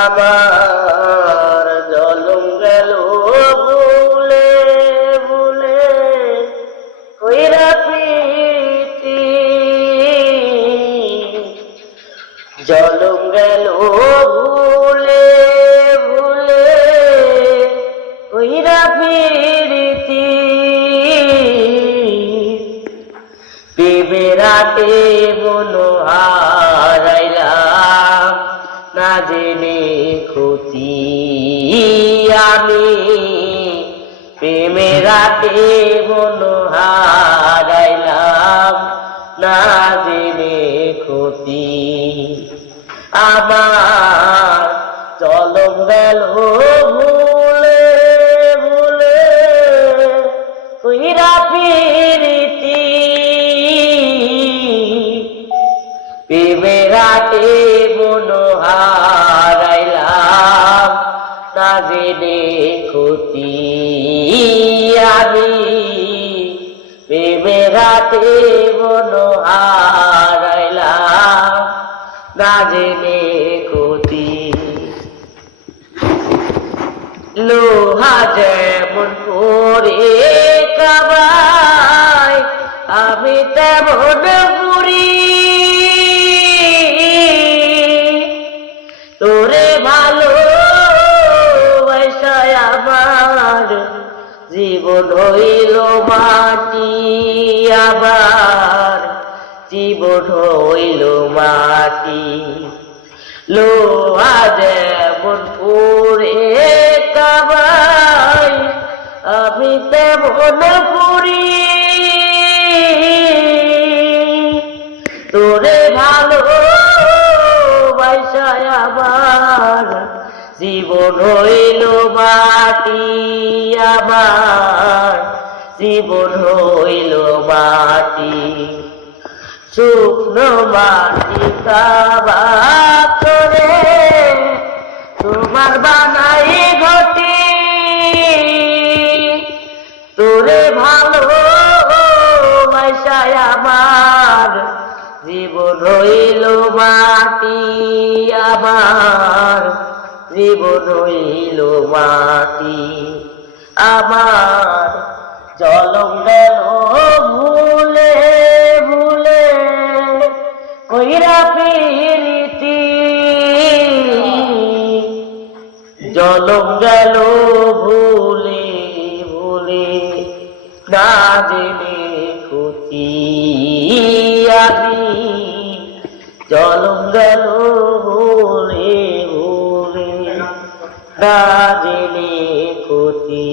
আমার জলম গেল ভুলে ভুলে কইরা প্রীতি, জলম গেল ভুলে ভুলে কইরা প্রীতি, বেবেরাতে মনো হারাইলাম না জেনে ক্ষতি আমি, প্রেমেরাতে মনো হারাইলাম না জেনে ক্ষতি। আমার জলম গেল ভুলে ভুলে কইরা প্রীতি, প্রেমেরাতে মনো হারাইলাম না জেনে ক্ষতি আমি, প্রেমেরাতে মনো হারাইলাম না জেনে ক্ষতি। লোহা যেমন পরে কাবায় আমি তেমন পুরি, তোরে ভালোবাসায় আমার জীবন হইল মাটি, আবার জীবন হইল মাটি। লোহা যেমন পুরে কাবাই আমি তেমন পুরি, তোরে ভালোবাসায় আমার জীবন হইল মাটি, আমার জীবন হইল মাটি। শুকনো মাটি কাবা করে তোমার বানাই ঘটি, তোরে ভালোবাসায় আমার জীবন হইল মাটি, আমার জীবন হইল মাটি। আমার জলম গেল ভুলে ভুলে কইরা প্রীতি, জলম গেল ভুলে ভুলে না জেনে ক্ষতি আমি, জলম গেল ভুলে ভুলে না জেনে ক্ষতি।